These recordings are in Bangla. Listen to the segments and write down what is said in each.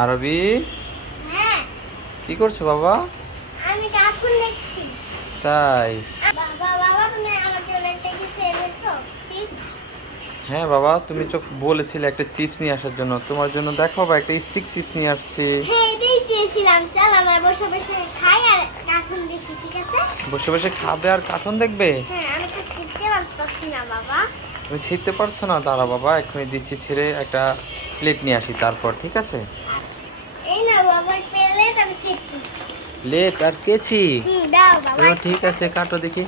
আরবি, হ্যাঁ, কি করছো বাবা? আমি কার্টুন দেখছি। তাই? বাবা বাবা তুমি আমার জন্য একটা কিছু এনেছো প্লিজ? হ্যাঁ বাবা, তুমি তো বলেছিলে একটা চিপস নিয়ে আসার জন্য। তোমার জন্য দেখো বাবা, একটা স্টিক চিপস নিয়ে আসছি। হ্যাঁ, এটাই চেয়েছিলাম। চল আমরা বসে বসে খাই আর কার্টুন দেখি, ঠিক আছে? বসে বসে খাবে আর কার্টুন দেখবে? হ্যাঁ, আমি তো শিখতে পারতেছি না বাবা। তুমি ছিঁড়তে পারছো না? দাঁড়া বাবা, এক্ষুনি দিচ্ছি ছেড়ে, একটা প্লেট নিয়ে আসি তারপর, ঠিক আছে? এই না বাবা, প্লেট আমি চেয়েছি। প্লেট আর কেচি? দাও বাবা। ঠিক আছে, কাটো দেখি।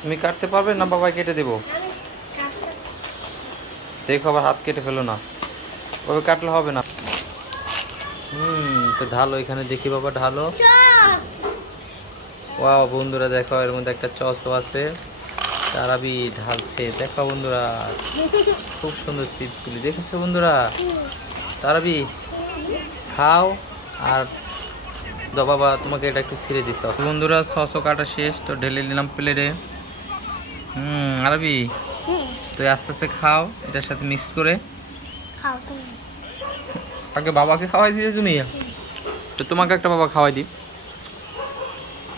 তুমি কাটতে পারবে না বাবা? কেটে দেবো। আমি কাটতে দেখো আবার হাত কেটে ফেলো না, ওভাবে কাটলে হবে না। তো ঢালো এখানে দেখি বাবা, ঢালো। চস। ওয়াও বন্ধুরা দেখো, এর মধ্যে একটা চসও আছে। তারাবি ঢালছে, দেখো বন্ধুরা, খুব সুন্দর চিপসগুলি দেখেছো বন্ধুরা? তারাবি খাও আর দাও বাবা, তোমাকে এটা একটু ছিঁড়ে দিচ্ছি বন্ধুরা। সসও কাটা শেষ, তো ঢেলে নিলাম প্লেটে। আরবি, তুই আস্তে আস্তে খাও এটার সাথে মিক্স করে। খাও তুমি। আগে বাবাকে খাওয়াই দিলে তুমি, তো তোমাকে একটা বাবা খাওয়াই দিই।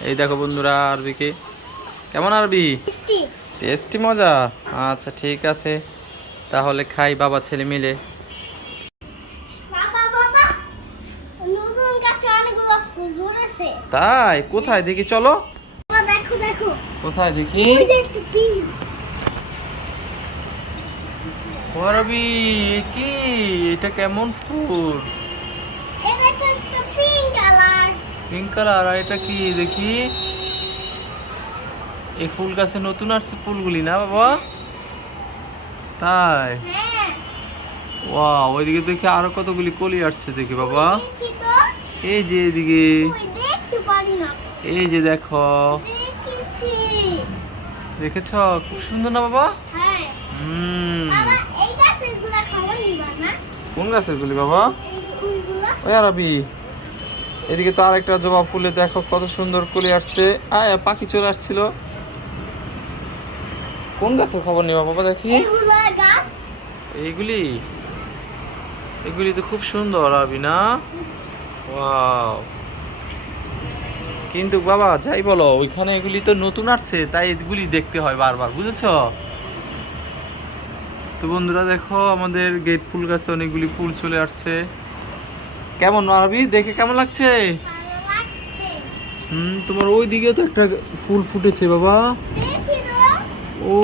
এই দেখো বন্ধুরা, আরবিকে কেমন? আরবি মিষ্টি। টেস্টি, মজা। আচ্ছা ঠিক আছে, তাহলে খাই বাবা ছেলে মিলে। বাবা বাবা, নতুন গাছে অনেকগুলো ফুল ধরেছে। তাই? কোথায় দেখি, চলো। বাবা দেখো দেখো, কোথায় দেখি? ওই যে একটা পিঙ্ক। আরবি, কি এটা? কেমন ফুল? এটা একটা পিঙ্ক কালার। Pink colour. আর এটা কি দেখি? এই ফুল গাছে নতুন আসছে ফুলগুলি না বাবা? তাই? হ্যাঁ, ওয়াও, ওইদিকে দেখি আরো কতগুলি কলি আসছে দেখি বাবা। দেখি তো। এই যে এদিকে, ওই দেখতে পারি না। এই যে দেখো, দেখেছি। দেখেছ? খুব সুন্দর না বাবা? হ্যাঁ। হুম। বাবা এই গাছগুলো খাবার নিবা না? কোন গাছের গুলি বাবা? এই ফুলগুলো। ওই আরবি, এদিকে তো আরেকটা জবা ফুলে দেখো কত সুন্দর কলি আসছে। আয় পাখি চলে আসছিল। কোন গাছের খবর নিবা বাবা দেখি? এইগুলো গাছ। এইগুলি, এগুলি তো খুব সুন্দর আরবি না? ওয়াও, কিন্তু বাবা যাই বলো, ওইখানে এগুলি তো নতুন আসছে, তাই এগুলি দেখতে হয় বারবার, বুঝেছো? তো বন্ধুরা দেখো, আমাদের গেট ফুল গাছে অনেকগুলি ফুল চলে আসছে। কেমন আরবি, দেখে কেমন লাগছে? ভালো লাগছে। তোমার ওই দিকে তো একটা ফুল ফুটেছে বাবা। দেখি তো। ও,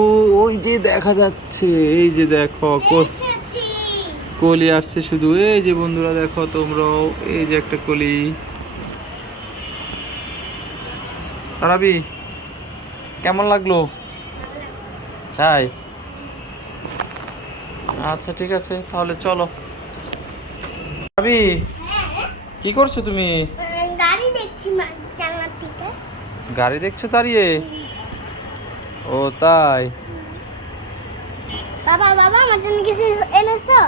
ওই যে দেখা যাচ্ছে, এই যে দেখো দেখেছি। কলি আসছে শুধু। এই যে বন্ধুরা দেখো তোমরাও, এই যে একটা কলি। তারাবি কেমন লাগলো? তাই? আচ্ছা ঠিক আছে, তাহলে চলো। তারাবি, হ্যাঁ, কি করছো তুমি? গাড়ি দেখছি জানলার থেকে। গাড়ি দেখছো দাঁড়িয়ে? ও তাই? বাবা বাবা আমার জন্য কিছু এনেছো?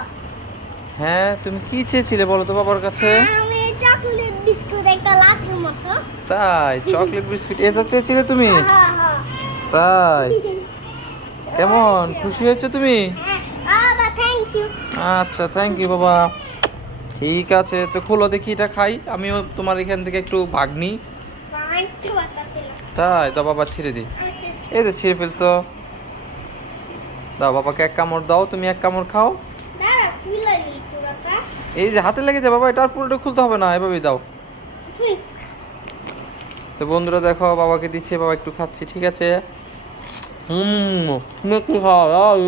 হ্যাঁ, তুমি কি চেয়েছিলে বলো তো বাবার কাছে? আমি চকলেট বিস্কুট একটা লাঠির মতো। তাই? চকলেট বিস্কুট এটা চেয়েছিলে তুমি? হ্যাঁ হ্যাঁ। তাই? কেমন খুশি হয়েছো তুমি? হ্যাঁ, বাবা থ্যাংক ইউ। আচ্ছা, থ্যাংক ইউ বাবা। ঠিক আছে, তো খোলো দেখি, এটা খাই আমিও তোমার এখান থেকে একটু ভাগ নিই। বাঁধতে পারতাছি না। তাই? দাও বাবা, ছিঁড়ে দিই। এই যে ছিঁড়ে ফেলছো, দাও বাবাকে এক কামড় দাও, তুমি এক কামড় খাও। দাঁড়া খুলে নিই তো বাবা। এই যে হাতে লেগে যায় বাবা, এটা আর পুরোটা খুলতে হবে না, এভাবেই দাও। তুই তো বন্ধুরা দেখো, বাবাকে দিচ্ছে, বাবা একটু খাচ্ছি, ঠিক আছে? তুমি একটু খাও,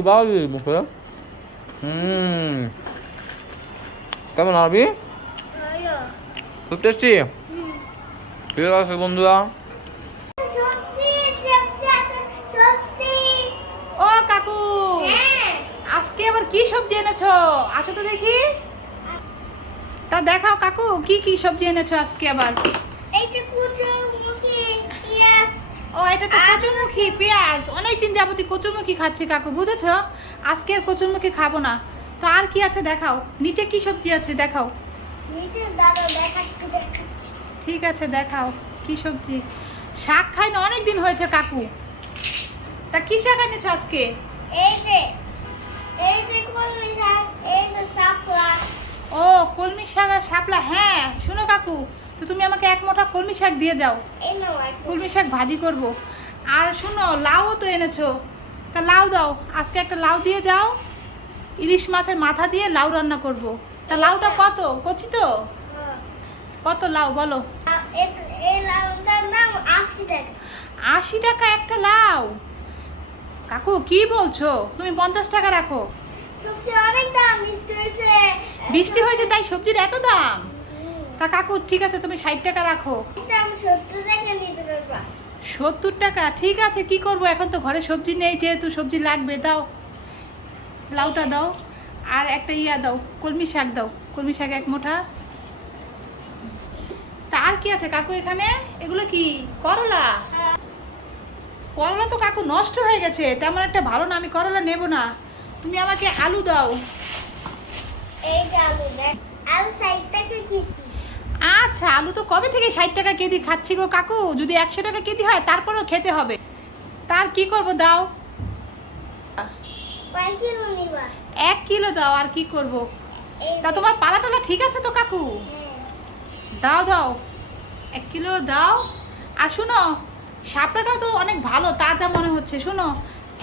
বাবা মুখে। কেমন আরবি? আয়ো। খুব টেস্টি। ঠিক আছে বন্ধুরা। সবজি সবজি আছে, সবজি। ও কাকু, হ্যাঁ, আজকে আবার কি সবজি এনেছো? আসো তো দেখি। তা দেখাও কাকু, কি কি সবজি এনেছো আজকে আবার? এইটা কুচুরমুখী পেঁয়াজ। ও, এটা তো কচুরমুখী পেঁয়াজ। অনেকদিন যাবতই কচুরমুখী খাচ্ছি কাকু, বুঝেছো? আজকে আর কচুরমুখী খাবো না। তো আর কি আছে দেখাও, নিচে কি সবজি আছে দেখাও। নিচে দাঁড়া দেখাচ্ছি দেখাচ্ছি। ঠিক আছে দেখাও, কি সবজি। শাক খাই না অনেক দিন হয়েছে কাকু। তা কি শাক এনেছো আজকে? এই যে কলমি শাক, এই যে কলমি শাক আর শাপলা, হ্যাঁ শোনো কাকু, তো তুমি আমাকে এক মুঠা কলমি শাক দিয়ে যাও, এই নাও আর কলমি শাক ভাজি করব। আর শোনো লাউও তো এনেছো, তা লাউ দাও, আজকে একটা লাউ দিয়ে যাও, ইলিশ মাছের মাথা দিয়ে লাউ রান্না করব। তা লাউটা কত, কচি তো? কত লাউ বলো? এই লাউটার দাম 80 টাকা। 80 টাকা একটা লাউ? কাকু কি বলছো, তুমি 50 টাকা রাখো। সবজি অনেক দাম, মিষ্টি হয়েছে। বৃষ্টি হয়েছে তাই সবজির এত দাম? তা কাকু ঠিক আছে, তুমি 60 টাকা রাখো। দাম 70 টাকা নিতে পারবা। 70 টাকা ঠিক আছে, কি করব, এখন তো ঘরে সবজি নেই, যেহেতু সবজি লাগবে। দাও লাউটা দাও, আর একটা ইয়া দাও, কলমি শাক দাও, কলমি শাক এক মুঠা। তা আর কি আছে কাকু এখানে? এগুলো কি করলা? করলা তো কাকু নষ্ট হয়ে গেছে, তেমন একটা ভালো না, আমি করলা নেব না। তুমি আমাকে আলু দাও। এই যে আলু দেখ, আলু 60 টাকা কেজি। আচ্ছা, আলু তো কবে থেকে 60 টাকা কেজি খাচ্ছি গো কাকু, যদি 100 টাকা কেজি হয় তারপরেও খেতে হবে। তার কি করব, দাও। কয় কিলো নিবা? 1 কিলো দাও, আর কি করব। এই তা তোমার পালা টালা ঠিক আছে তো কাকু? দাও দাও, 1 কিলো দাও। আর শুনো, শাপলাটা তো অনেক ভালো, তাজা মনে হচ্ছে। শুনো,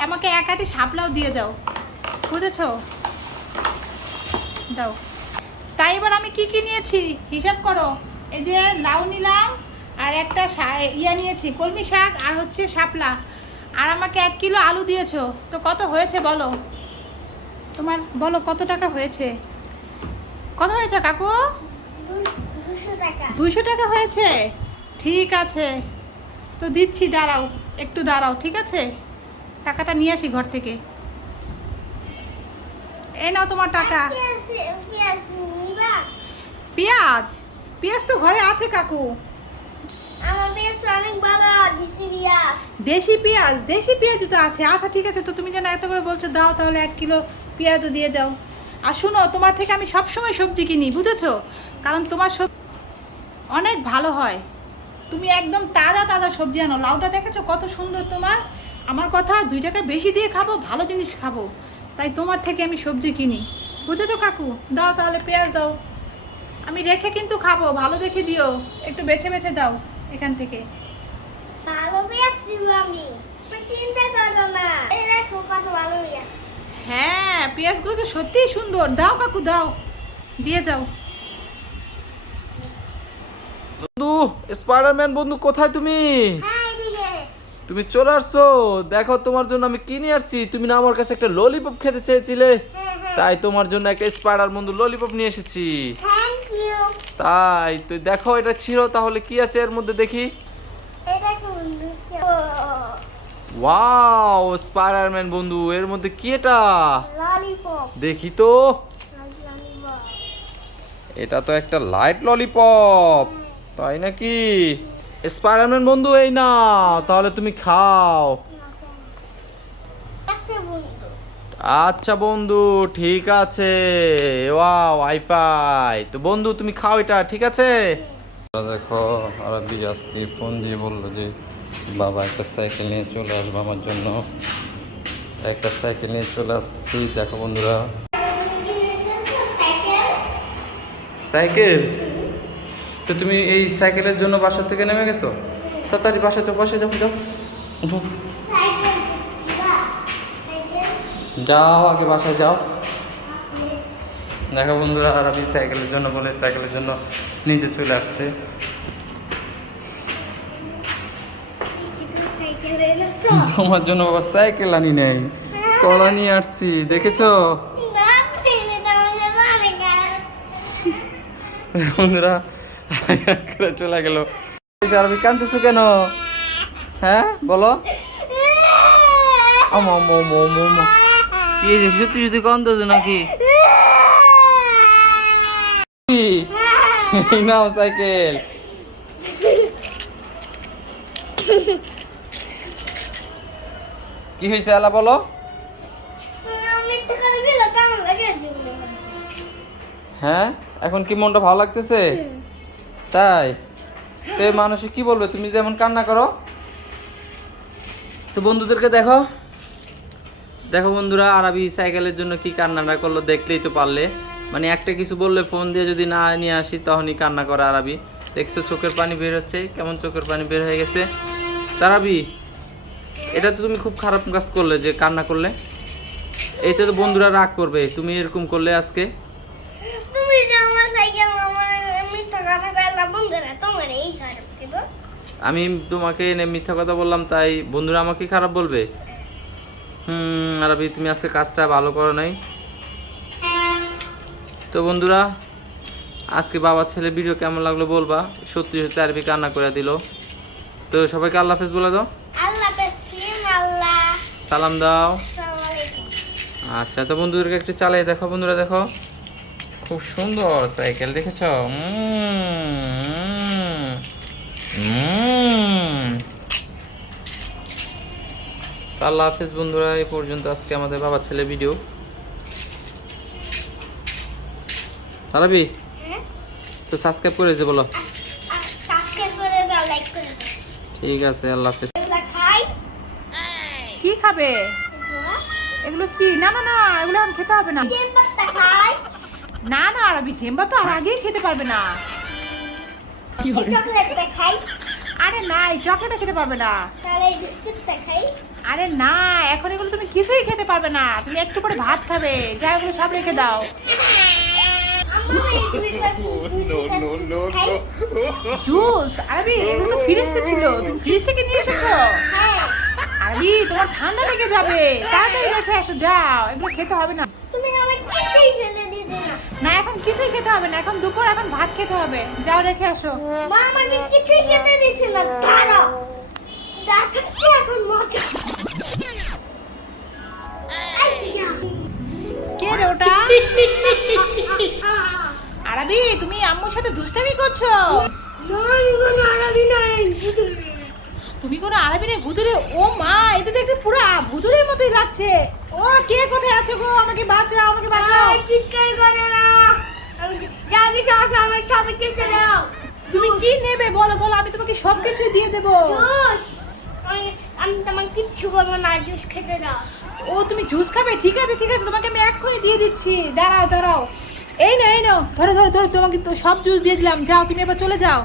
আমাকে এক আটি শাপলাও দিয়ে যাও, বুঝেছো? দাও। তাই এবার আমি কি কি নিয়েছি হিসাব করো। এই যে লাউ নিলাম, আর একটা ইয়া নিয়েছি কলমি শাক, আর হচ্ছে শাপলা, আর আমাকে 1 কিলো আলু দিয়েছো। তো কত হয়েছে বলো, তোমার বলো কত টাকা হয়েছে? কত হয়েছে কাকু? 200 টাকা। 200 টাকা হয়েছে? ঠিক আছে, তো দিচ্ছি, দাঁড়াও একটু দাঁড়াও, ঠিক আছে? টাকাটা নিয়ে আসি ঘর থেকে। এই নাও তোমার টাকা। পেঁয়াজ নিবা? পেঁয়াজ? পেঁয়াজ তো ঘরে আছে কাকু। আমার পেঁয়াজ অনেক ভালো, দেশি পেঁয়াজ। দেশি পেঁয়াজ? দেশি পেঁয়াজই তো আছে। আচ্ছা ঠিক আছে, তো তুমি যেন এত করে বলছো, দাও তাহলে 1 কিলো পেঁয়াজও দিয়ে যাও। আর শুনো, তোমার থেকে আমি সবসময় সবজি কিনি, বুঝেছো? কারণ তোমার অনেক ভালো হয়, তুমি একদম তাজা তাজা সবজি আনো। লাউটা দেখেছো কত সুন্দর তোমার? আমার কথা, 2 টাকা বেশি দিয়ে খাবো, ভালো জিনিস খাবো, তাই তোমার থেকে আমি সবজি কিনি, বুঝেছো কাকু? দাও তাহলে পেঁয়াজ দাও, আমি রেখে কিন্তু খাবো, ভালো দেখে দিও, একটু বেছে বেছে দাও এখান থেকে। ভালো পেঁয়াজ দিব আমি, তুমি চিন্তা করো না। এই দেখো কত ভালো পেঁয়াজ। হ্যাঁ, পেঁয়াজগুলো তো সত্যিই সুন্দর। দাও কাকু দাও, দিয়ে যাও। বন্ধু, স্পাইডারম্যান বন্ধু, কোথায় তুমি? হ্যাঁ এদিকে। তুমি চলে আসছো, দেখো তোমার জন্য আমি কি নিয়ে আসছি। তুমি না আমার কাছে একটা ললিপপ খেতে চেয়েছিলে, হ্যাঁ হ্যাঁ, তাই তোমার জন্য একটা স্পাইডার বন্ধু ললিপপ নিয়ে এসেছি। Thank you. তাই তো দেখো, এটা ছিল, তাহলে কি আছে এর মধ্যে দেখি। এই দেখো বন্ধু। ওয়াও, স্পাইডারম্যান বন্ধু, এর মধ্যে কি এটা? ললিপপ। দেখি তো। ললিপপ। এটা তো একটা লাইট ললিপপ, তাই নাকি? স্পাইডারম্যান বন্ধু, এই না, তাহলে তুমি খাও। আছে বন্ধু। আচ্ছা বন্ধু, ঠিক আছে। ওয়াও, ওয়াইফাই তো বন্ধু, তুমি খাও এটা, ঠিক আছে? দেখো, আরবি আজকে ফোন দিয়ে বললো যে বাবা একটা সাইকেল নিয়ে চলে আসবে আমার জন্য। একটা সাইকেল নিয়ে চলে আসছি, দেখো বন্ধুরা। সাইকেল। সাইকেল? তো তুমি এই সাইকেলের জন্য বাসা থেকে নেমে গেছো? তাড়াতাড়ি বাসা যাও, বাসা যাও, যাও, উঠো। সাইকেল দিবা? সাইকেল। যাও, আগে বাসায় যাও। দেখো বন্ধুরা, আরবি সাইকেলের জন্য বলে সাইকেলের জন্য নিচে চলে আসছে। সাইকেল এনেছো? তোমার জন্য বাবা সাইকেল আনি নাই, কলা নিয়ে আসছি, দেখেছো? বন্ধুরা করে চলে গেল। আরবি কাঁদতেছো কেন? হ্যাঁ বলো। কি হয়েছে? সত্যি সত্যি কাঁদতেছো নাকি? কি? এই নাও সাইকেল। কি হয়েছে আলা বলো। হ্যাঁ, এখন কি মনটা ভালো লাগতেছে? তাই তো মানুষ কি বলবে তুমি যেমন কান্না করো? তো বন্ধুদেরকে দেখো, দেখো বন্ধুরা, আরবি সাইকেলের জন্য কি কান্নাটা করলো, দেখলেই তো পারলে। মানে একটা কিছু বললে ফোন দিয়ে যদি না নিয়ে আসি তখনই কান্না করে আরাবি। দেখছো চোখের পানি বের হচ্ছে, কেমন চোখের পানি বের হয়ে গেছে। তারাবি, এটা তো তুমি খুব খারাপ কাজ করলে যে কান্না করলে। এইতে তো বন্ধুরা রাগ করবে তুমি এরকম করলে আজকে। তুমি যে আমার সাইকেল আমার মিথ্যা কথা বললা বন্ধুরা তোমার এই খারাপ দেব। আমি তোমাকে এনে মিথ্যা কথা বললাম তাই বন্ধুরা আমাকে খারাপ বলবে? আরাবি তুমি আজকে কাজটা ভালো করো নাই। তো বন্ধুরা আজকে বাবা ছেলে ভিডিও কেমন লাগলো বলবা। সত্যি সত্যি আরবি কান্না করে দিল। তো সবাইকে আল্লাহ হাফেজ বলে দাও। আল্লাহ হাফেজ, আল্লাহ সালাম দাও। আসসালামু আলাইকুম। আচ্ছা তো বন্ধুদেরকে একটু চালিয়ে দেখো। বন্ধুরা দেখো খুব সুন্দর সাইকেল, দেখেছো? তো আল্লাহ হাফেজ বন্ধুরা, এই পর্যন্ত আজকে আমাদের বাবা ছেলে ভিডিও। আরবি হ্যাঁ, তো সাবস্ক্রাইব করে দিতে বলো। সাবস্ক্রাইব করে দাও, লাইক করে দাও। ঠিক আছে, আল্লাহ হাফেজ। এগুলা খাই। কি খাবে? এগুলো কি? না না না, এগুলো এখন খেতে হবে না। চিকেন পাস্তা খাই। না না আরবি, জেম্বা তো আর আগেই খেতে পারবে না। চকলেটটা খাই। আরে না, এই চকলেটটা খেতে পারবে না। তাহলে এই বিস্কুটটা খাই। আরে না, এখন এগুলো তুমি কিছুই খেতে পারবে না। তুমি একটু পরে ভাত খাবে, যা এগুলো সব রেখে দাও। জুস? আরবি এগুলো তো ফ্রিজে ছিল, তুমি ফ্রিজ থেকে নিয়ে এসেছো? আরবি তোমার ঠান্ডা লেগে যাবে, তাড়াতাড়ি রেখে আসো, যাও। এগুলো খেতে হবে না। তুমি আমার কিছুই ফেলে দিতে না। না এখন কিছুই খেতে হবে না, এখন দুপুর, এখন ভাত খেতে হবে, যাও রেখে আসো। মা আমাকে কিছুই খেতে দিছে না। দাঁড়াও, দেখাচ্ছি এখন মজা। আইয়া। কে রে ওটা? আরবি তুমি আম্মুর সাথে দুষ্টামি করছো? না, আমি কোনো আরবি নই। তুমি কোনো আরবি নেই, ভুতুরে? ও মা, এটা তো দেখতে পুরো ভুতুরের মতোই লাগছে। ও কে কোথায় আছে গো? আমাকে বাঁচাও, আমাকে বাঁচাও। চিৎকার করে না। যাবি সব আমার সবাই কেসে দাও। তুমি কি নেবে বলো বলো, আমি তোমাকে সবকিছু দিয়ে দেবো। জুস। আমি তোমার কিচ্ছু বলবো না, জুস খেতে দাও। ও তুমি জুস খাবে? ঠিক আছে ঠিক আছে, তোমাকে আমি এক্ষুনি দিয়ে দিচ্ছি, দাঁড়াও দাঁড়াও। এই নাও এই নাও, ধরো ধরো ধরো, তোমাকে তো সব জুস দিয়ে দিলাম, যাও তুমি এবার চলে যাও।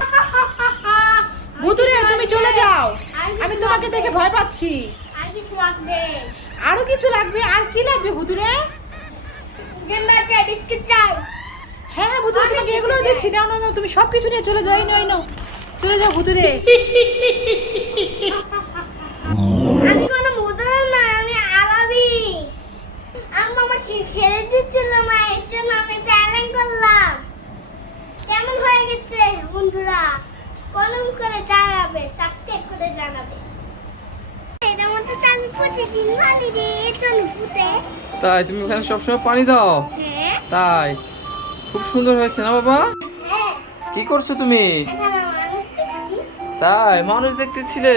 ভুতুরে তুমি চলে যাও, আমি তোমাকে দেখে ভয় পাচ্ছি। আর কিছু লাগবে? আরো কিছু লাগবে? আর কি লাগবে ভুতুরে? জেম্বা চাই, বিস্কিট চাই। হ্যাঁ হ্যাঁ ভুতুরে, তোমাকে এগুলো দিচ্ছি, নাও নাও নাও, তুমি সব কিছু নিয়ে চলে যাও। এই নাও এই নাও, চলে যাও ভুতুরে। আমি কোনো মুদরা না, আমি আরবি। আম্মা আমার খেলে দিচ্ছিল মা, এর জন্য আমি প্ল্যানিং করলাম। কেমন হয়ে গেছে বন্ধুরা? কমেন্ট করে জানাবে, সাবস্ক্রাইব করে জানাবে। এটার মধ্যে তো আমি প্রতিদিন পানি দিই, এর জন্য ফুটে। তাই তুমি ওখানে সবসময় পানি দাও? হ্যাঁ তাই খুব সুন্দর হয়েছে না বাবা? হ্যাঁ, কি করছো তুমি? এখানে মানুষ দেখছি। তাই মানুষ দেখতেছিলে?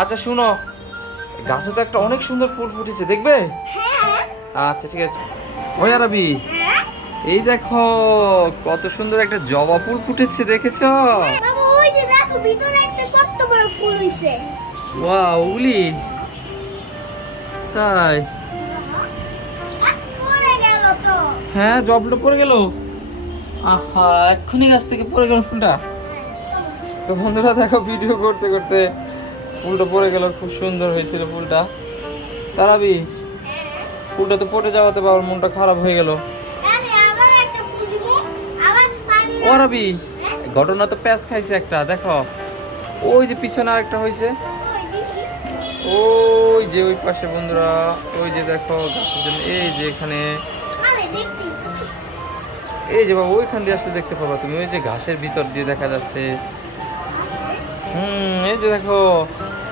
আচ্ছা শুনো, গাছে তো একটা অনেক সুন্দর ফুল ফুটেছে, দেখবে? হ্যাঁ আচ্ছা ঠিক আছে। ওই আরবি, হ্যাঁ এই দেখো কত সুন্দর একটা জবা ফুল ফুটেছে, দেখেছো? বাবা, ওই যে দেখো ভিতরে একটা কত বড় ফুল হইছে। ওয়াও, ওগুলি তাই? পড়ে গেল তো। হ্যাঁ জবটা পড়ে গেল। আহা, এক্ষুনি গাছ থেকে পড়ে গেল ফুলটা। তো বন্ধুরা দেখো ভিডিও করতে করতে ফুলটা পড়ে গেল, খুব সুন্দর হয়েছিল ফুলটা। তারাবি ফুলটা তো পড়ে যাওয়াতে বাবার মনটা খারাপ হয়ে গেল। আরে আবার একটা ফুল দিব, আবার পানি ও রাবি, ঘটনা তো প্যাঁচ খাইছে একটা, দেখো ওই যে পিছনে আরেকটা হয়েছে, ওই দিদি। ওই যে ওই পাশে বন্ধুরা, ওই যে দেখো গাছের জন্য, এই যে এখানে, আরে দেখতে এই যে বাবা ওইখান দিয়ে আসলে দেখতে পাবা তুমি, ওই যে ঘাসের ভিতর দিয়ে দেখা যাচ্ছে। এই যে দেখো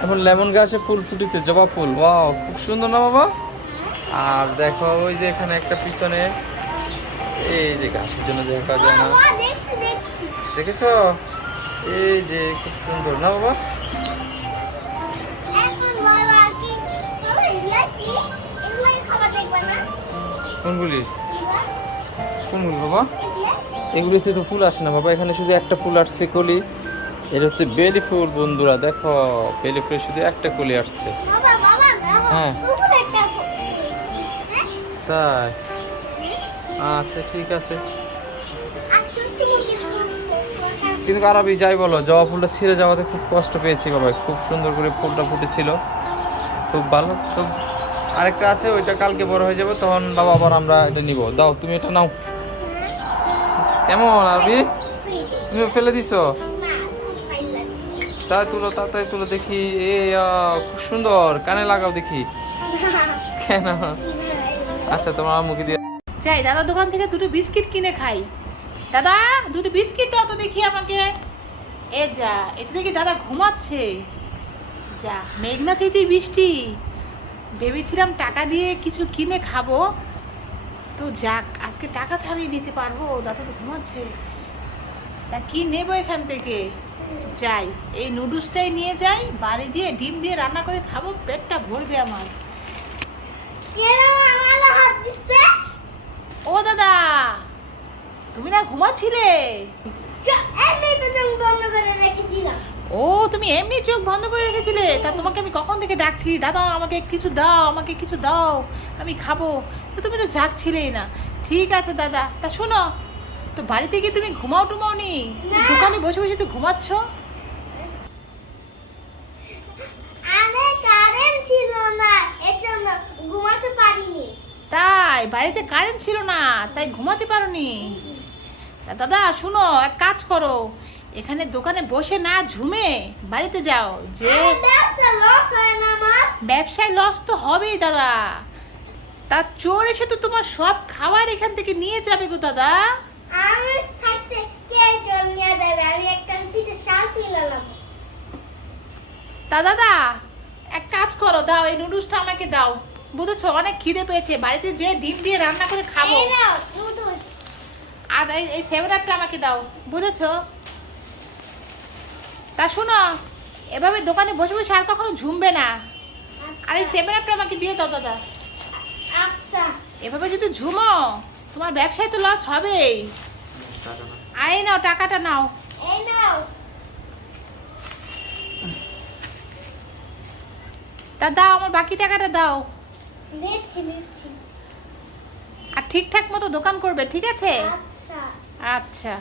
এখন লেমন গাছে ফুল ফুটেছে, জবা ফুল। ওয়াও, খুব সুন্দর না বাবা? আর দেখো ওই যে এখানে একটা পিছনে, এই যে ঘাসের জন্য দেখা যায় না, বাবা দেখছি দেখছি। দেখেছো? এই যে খুব সুন্দর না বাবা? এখন বলো আর কি? বাবা এগুলা কি? এগুলা খাবার দেখবে না? কোনগুলি? এগুলা? কোনগুলি বাবা? এগুলা? এগুলিতে তো ফুল আসে না বাবা, এখানে শুধু একটা ফুল আসছে কলি। এটা হচ্ছে বেলি ফুল বন্ধুরা, দেখো বেলি ফুলে শুধু একটা কলি আসছে। বাবা বাবা দেখো, হ্যাঁ। উপরে একটা ফুল। হ্যাঁ? তাই আচ্ছা ঠিক আছে। আর সূর্যমুখী ফুল। কিন্তু আরবি যাই বলো, জবা ফুলটা ছিঁড়ে যাওয়াতে খুব কষ্ট পেয়েছি বাবা। খুব সুন্দর করে ফুলটা ফুটেছিল, খুব ভালো। তো আরেকটা আছে, ওইটা কালকে বড় হয়ে যাবে, তখন বাবা আবার আমরা এটা নিব। দাও তুমি এটা নাও। কেমন আরবি, তুমি ফেলে দিছো? না, ফাইল লাগছে। তাই তুলো, তাড়াতাড়ি তুলো দেখি। এ খুব সুন্দর, কানে লাগাও দেখি। কেন? আচ্ছা তোমার মুখে দিয়ে। যাই দাদার দোকান থেকে দুটো বিস্কিট কিনে খাই। দাদা দুটো বিস্কিট দাও তো দেখি আমাকে। এ যা, এটা দেখি দাদা ঘুমাচ্ছে। যা, মেঘনা চাইতেই বৃষ্টি। ভেবেছিলাম টাকা দিয়ে কিছু কিনে খাবো, তো যাক, আজকে টাকা ছাড়িয়ে নিতে পারবো। দাদা তো ঘুমাচ্ছে, তা কি নেবো এখান থেকে? যাই, এই নুডলসটাই নিয়ে যাই, বাড়ি যেয়ে ডিম দিয়ে রান্না করে খাবো, পেটটা ভরবে আমার। কেন আমাকে হাত দিচ্ছে? ও দাদা, তুমি না ঘুমাচ্ছিলে? এমনি তো চোখ বন্ধ করে রেখেছিলাম। ও, তুমি এমনি চোখ বন্ধ করে রেখেছিলে? তা তোমাকে আমি কখন থেকে ডাকছি, দাদা আমাকে কিছু দাও, আমাকে কিছু দাও, আমি খাবো। তো তুমি তো জাগছিলেই না। ঠিক আছে দাদা, তা শোনো, তো বাড়িতে গিয়ে তুমি ঘুমাও টুমাও নি? না। দোকানে বসে বসে তো ঘুমাচ্ছ। আরে কারেন্ট ছিল না, এজন্য ঘুমাতে পারিনি। তাই বাড়িতে কারেন্ট ছিল না, তাই ঘুমাতে পারোনি? তা দাদা শুনো, এক কাজ করো, এখানে দোকানে বসে না ঝুমে বাড়িতে যাও। যে আরে ব্যবসা লস হয় না আমার। ব্যবসায় লস তো হবেই দাদা, তা চোর এসে তো তোমার সব খাবার এখান থেকে নিয়ে যাবে গো দাদা। আমি থাকতে কে চোর নিয়ে যাবে? আমি একটা পিঠে শাল তুললাম। তা দাদা এক কাজ করো, দাও এই নুডলসটা আমাকে দাও, বুঝেছো? অনেক খিদে পেয়েছে, বাড়িতে যে ডিম দিয়ে রান্না করে খাবো। এই নাও নুডলস। আর এই 7 আপটা আমাকে দাও, বুঝেছো? তা শোনো, এভাবে দোকানে বসে বসে আর কখনো ঝুমবে না। আর এই 7 আপটা আমাকে দিয়ে দাও দাদা। আচ্ছা। এভাবে যদি ঝুমো, তোমার ব্যবসায় তো লস হবেই। আর এই নাও, টাকাটা নাও। এই নাও। তা দাও, আমার বাকি টাকাটা দাও। নিচ্ছি। আর ঠিকঠাক মতো দোকান করবে, ঠিক আছে? আচ্ছা। আচ্ছা।